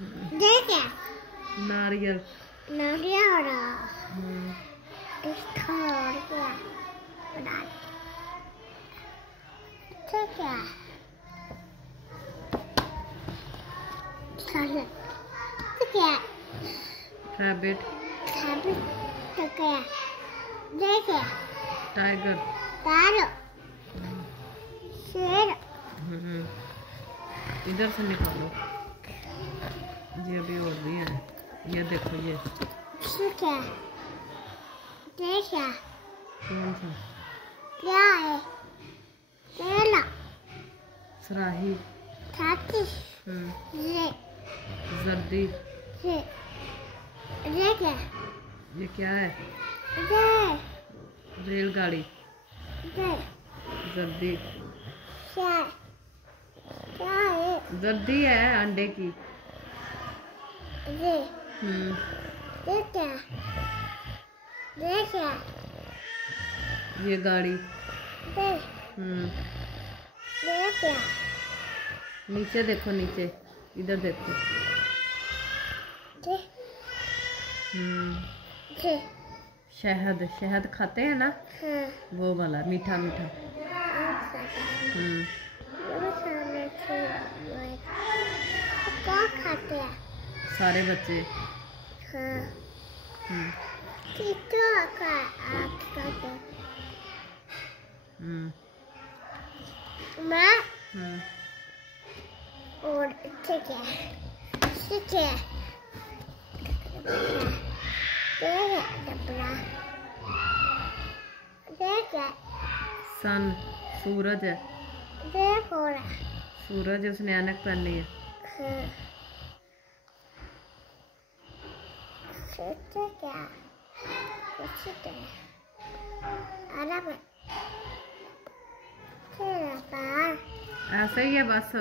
देखिए नारियल नारियल इसका और क्या बना ठीक है साला ठीक है रैबिट रैबिट ठीक है देखिए टाइगर तारो शेर इधर से निकालो ये अभी और भी है ये देखो ये ठीक है देखिए कौन सा क्या है केला सराही छाती ये जर्दी देखिए ये क्या है ये रेलगाड़ी ये जर्दी क्या है जर्दी है अंडे की ये देखिए देखिए ये गाड़ी देखिए नीचे देखो नीचे इधर देखो शहद शहद खाते हैं ना वो वाला मीठा मीठा क्या खाते हैं सारे बच्चे मैं और ठीक है सन सूरज है सूरज उसने ऐनक पहनी है ऐसे ही है बस